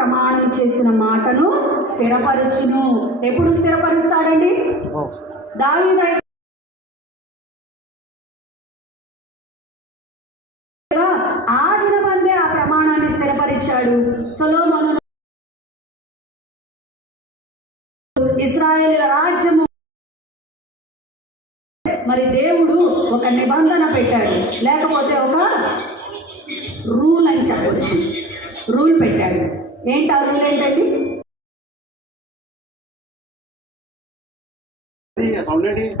ప్రమాణం చేసిన మాటను స్థిరపరచును. ఎప్పుడు స్థిరపరుస్తాడండి? దావీదైతే ఆ దినమందే ఆ ప్రమాణాన్ని స్థిరపరిచాడు. సొలోమోను ఇస్రాయేల్ రాజ్యము మరి దేవుడు ఒక నిబంధన పెట్టాడు. లేకపోతే ఒక రూల్ అని చెప్పవచ్చు. రూల్ పెట్టాడు. ఏంటి ఆ రూల్ ఏంటండి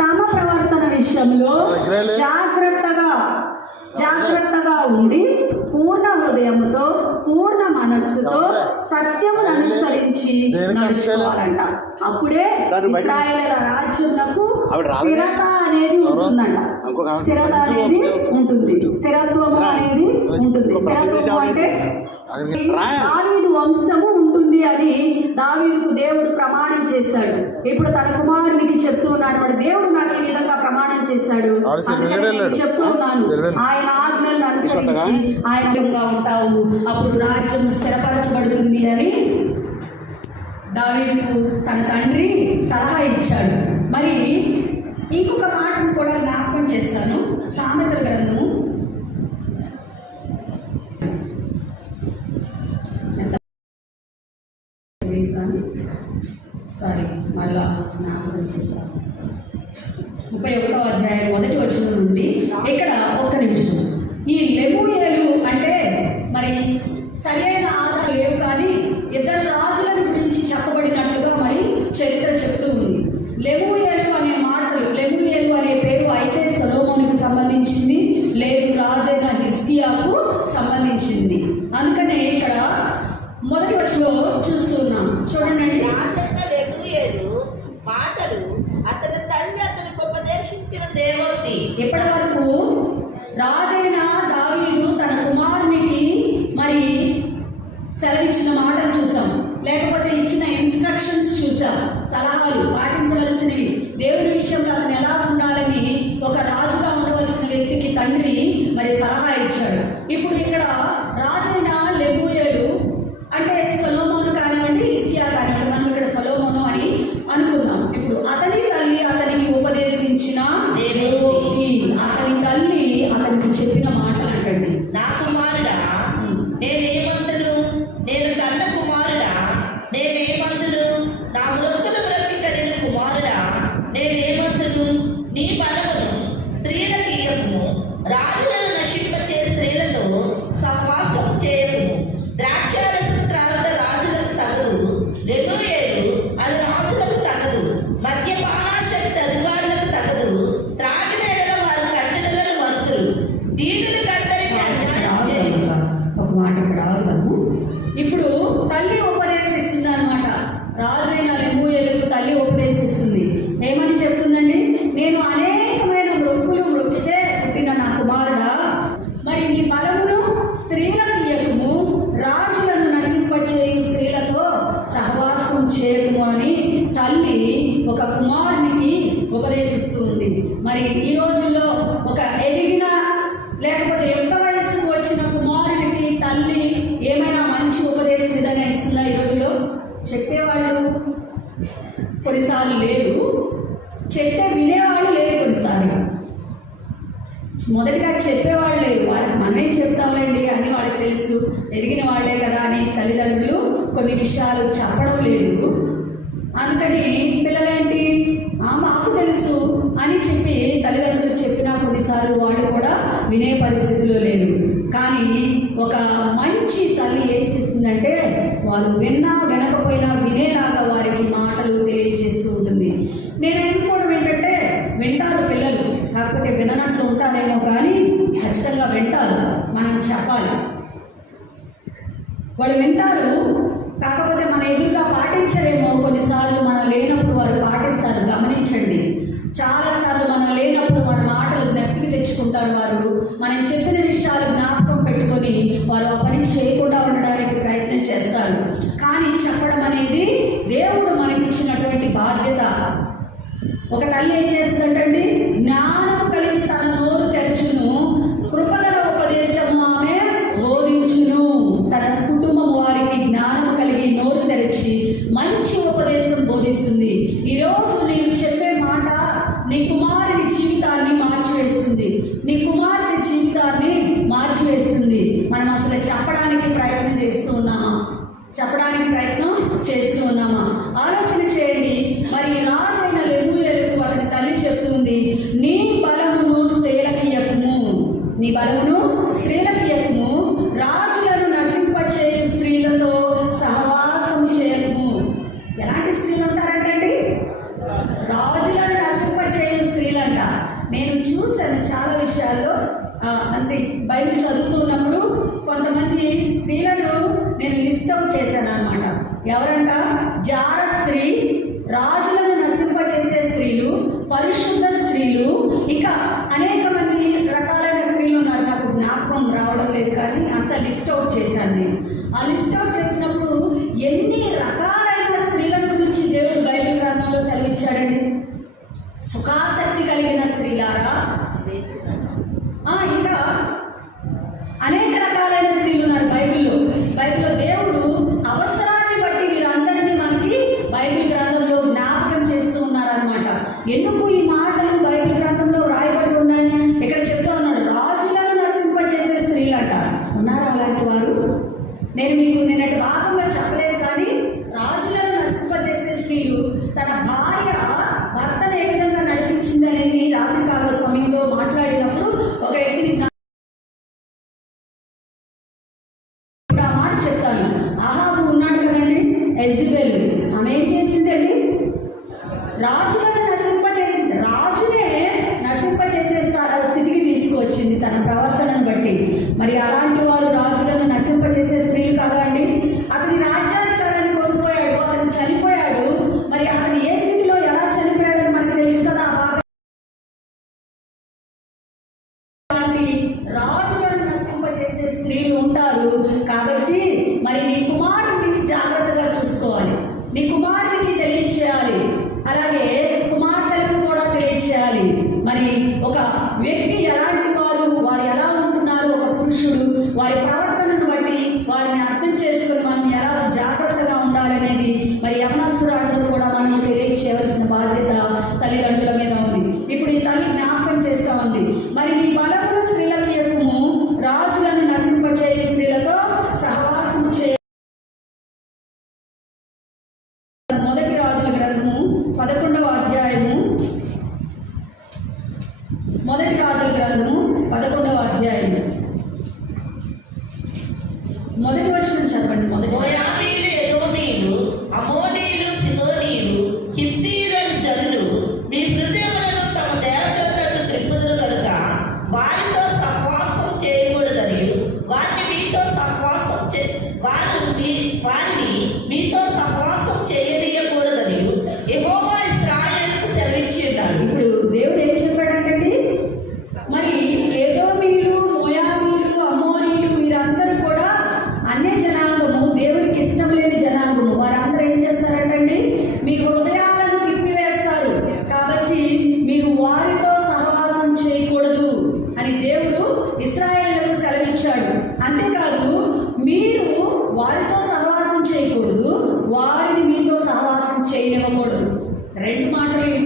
తమ ప్రవర్తన విషయంలో జాగ్రత్తగా జాగ్రత్తగా ఉండి పూర్ణ హృదయముతో పూర్ణ మనస్సుతో సత్యమును అనుసరించి నడుచుకోవాలంట. అప్పుడే ఇస్రాయేల్ రాజ్యములకు స్థిరత అనేది ఉంటుందంట. స్థిరత అనేది ఉంటుంది. స్థిరత్వము అనేది ఉంటుంది. స్థిరత్వము అంటే దావీదు వంశము ఉంటుంది అని దావీదుకు దేవుడు ప్రమాణం చేశాడు. ఇప్పుడు తన కుమారునికి చెప్తూ ఉన్నాడు వాడు దేవుడు నాకు ఈ విధంగా ప్రమాణం చేశాడు? చెప్తూ ఉన్నాను. ఆయన ఆజ్ఞలను అనుసరించి ఆయనగా ఉంటావు. అప్పుడు రాజ్యం స్థిరపరచబడుతుంది అని దావీదుకు తన తండ్రి సలహా ఇచ్చాడు. మరి ఇంకొక మాటను కూడా జ్ఞాపకం చేస్తాను. సామెతల గ్రంథము జ్ఞాపకం చేస్తాను ముప్పై ఒకటో అధ్యాయం మొదటి వచ్చిన నుండి ఇక్కడ ఒక్క నిమిషం. ఈ లెమూయలు అంటే మరి సరైన ఆధారం లేవు కానీ ఇద్దరు రాజులను వినే పరిస్థితిలో లేదు. కానీ ఒక మంచి తల్లి ఏం చేస్తుందంటే వారు విన్నా వినకపోయినా వినేలాగా వారికి మాటలు తెలియజేస్తూ ఉంటుంది. నేను అనుకోవడం ఏంటంటే వింటారు పిల్లలు. కాకపోతే విననట్లు ఉంటారేమో కానీ ఖచ్చితంగా వింటారు. మనం చెప్పాలి. వాళ్ళు వింటారు కాకపోతే మన ఎదురుగా పాటించరేమో కొన్నిసార్లు మనం లేనప్పుడు వారు పాటిస్తారు గమనించండి చాలాసార్లు మనం లేనప్పుడు మన మాటలు జ్ఞప్తికి తెచ్చుకుంటారు వారు మనం చెప్పిన విషయాలు జ్ఞాపకం పెట్టుకొని వారు ఆ పని చేయకుండా ఉండడానికి ప్రయత్నం చేస్తారు. కానీ చెప్పడం అనేది దేవుడు మనకిచ్చినటువంటి బాధ్యత. ఒక తల్లి ఏం చేస్తుందంటండి? జ్ఞానం స్త్రీలకు ఎక్కును రాజులను నశింపచేయు స్త్రీలతో సహవాసం చేయము. ఎలాంటి స్త్రీలు ఉంటారంటండి రాజులను నశింపచేయు స్త్రీలంట. నేను చూశాను చాలా విషయాల్లో. అంటే బయట చదువుతున్నప్పుడు ఆసక్తి కలిగిన స్త్రీలారా? ఇంకా అనేక రకాలైన స్త్రీలు ఉన్నారు బైబిల్లో. బైబిల్లో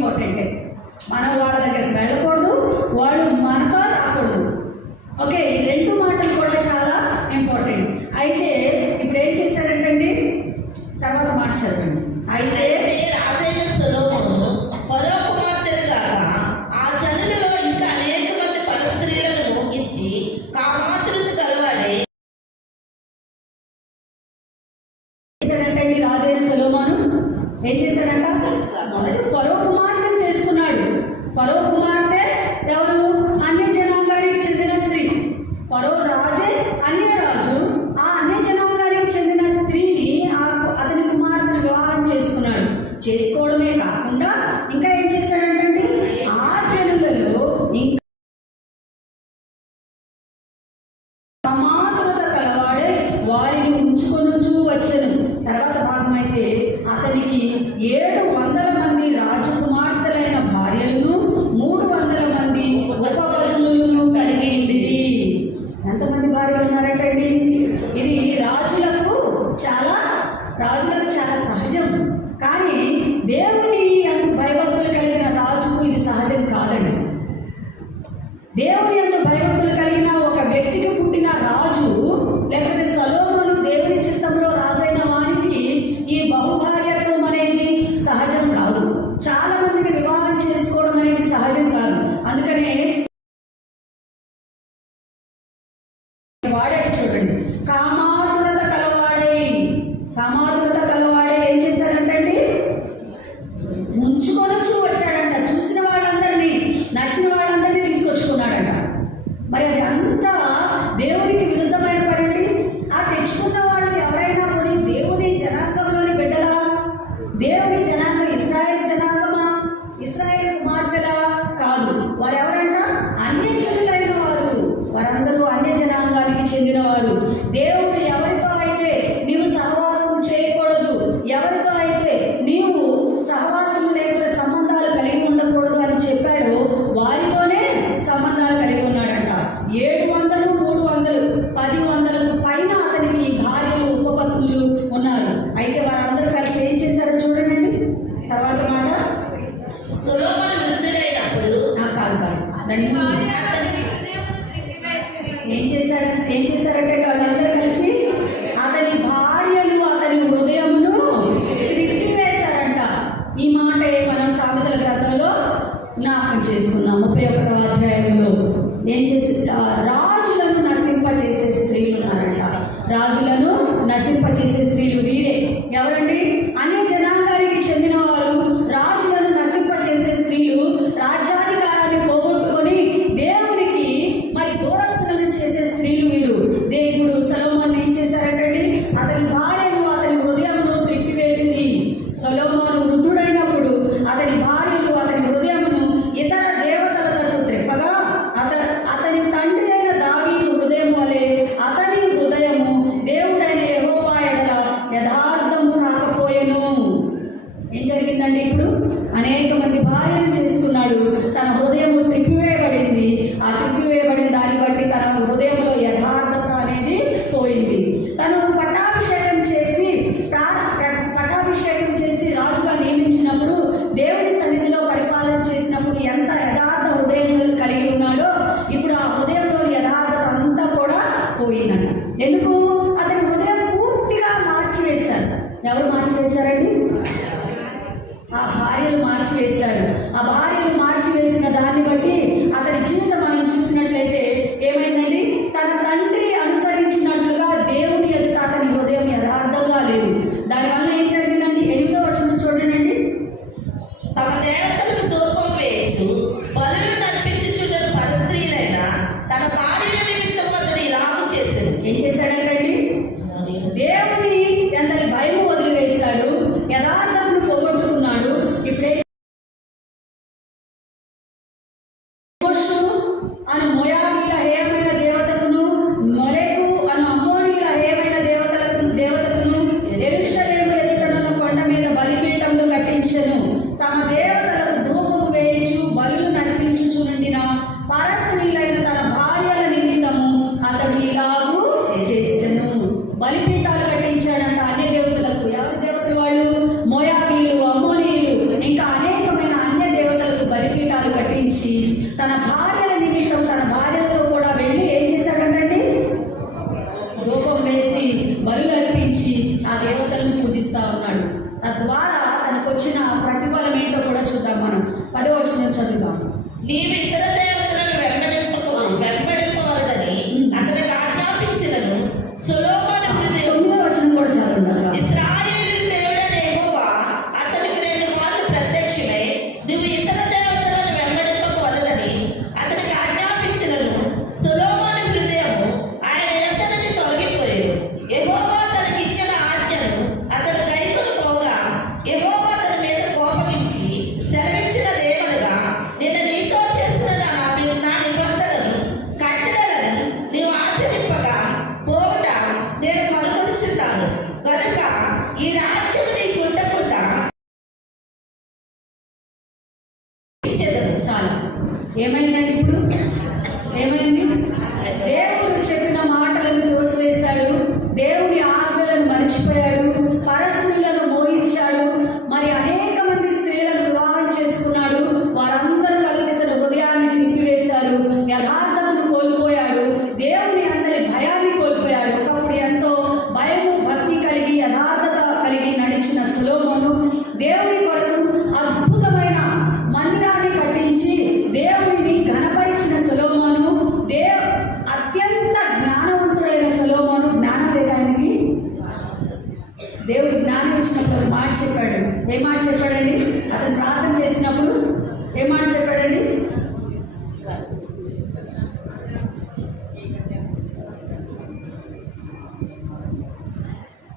ఇంపార్టెంట్ మనం వాళ్ళ దగ్గరికి వెళ్ళకూడదు వాళ్ళు మనతో రాకూడదు. ఓకే ఈ రెండు మాటలు కూడా చాలా ఇంపార్టెంట్ అయితే ఇప్పుడు ఏం చేశారంటండి? తర్వాత మాట చదువు అయితే దేవుడు చేసుకున్నా. ముప్పై ఒకటో అధ్యాయంలో నేను చేసి రాజులను నశింప చేసే స్త్రీలు ఉన్నారంట. రాజులను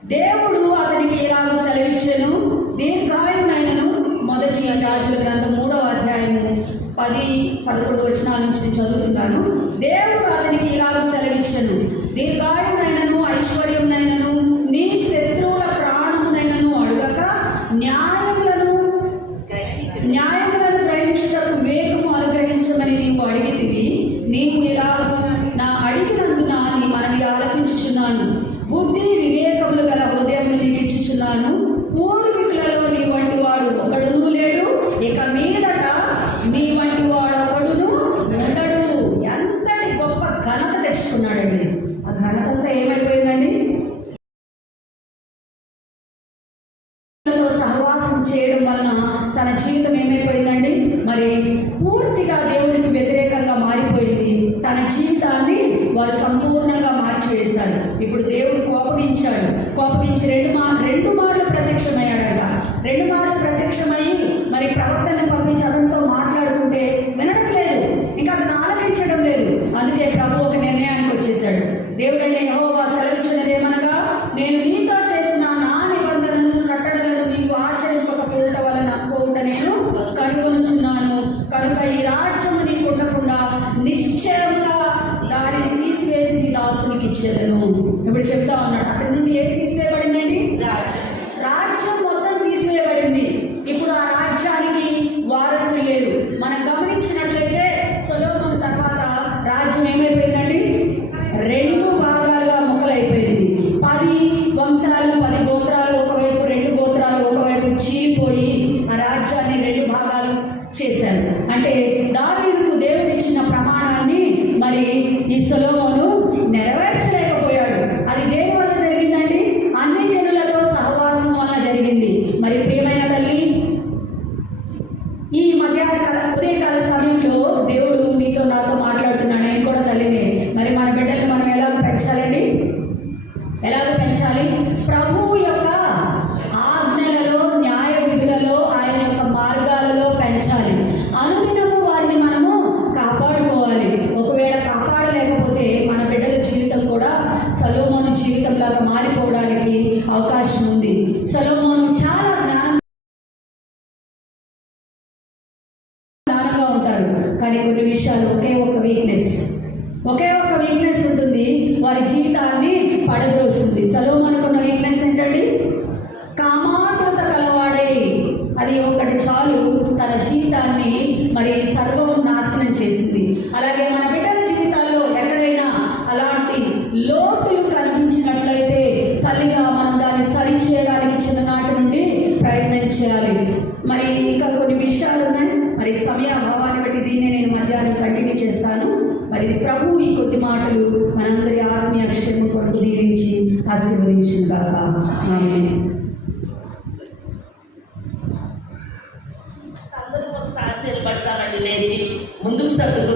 దేవుడు అతనికి ఇలాగ సెలవిచ్చెను. దీర్ఘాయునైనను మొదటి రాజుల గ్రంథం మూడవ అధ్యాయం పది పదకొండు వచ్చిన నుంచి చదువుతున్నాను. దేవుడు అతనికి ఇలాగ సెలవిచ్చెను. దీర్ఘాయునైన కానీ కొన్ని విషయాలు ఒకే ఒక్క వీక్నెస్ ఒకే ఒక్క వీక్నెస్ ఉంటుంది. వారి జీవితాన్ని పడదోస్తుంది సలో అనుకున్న వీక్నెస్ ఏంటండి? కామాతృత కలవాడే. అది ఒకటి చాలు. తన జీవితాన్ని మరి సర్వం నాశనం చేసింది. అలాగే మన బిడ్డ దీవించింది కాక అందరూ ఒకసారి ముందుకు సర్దు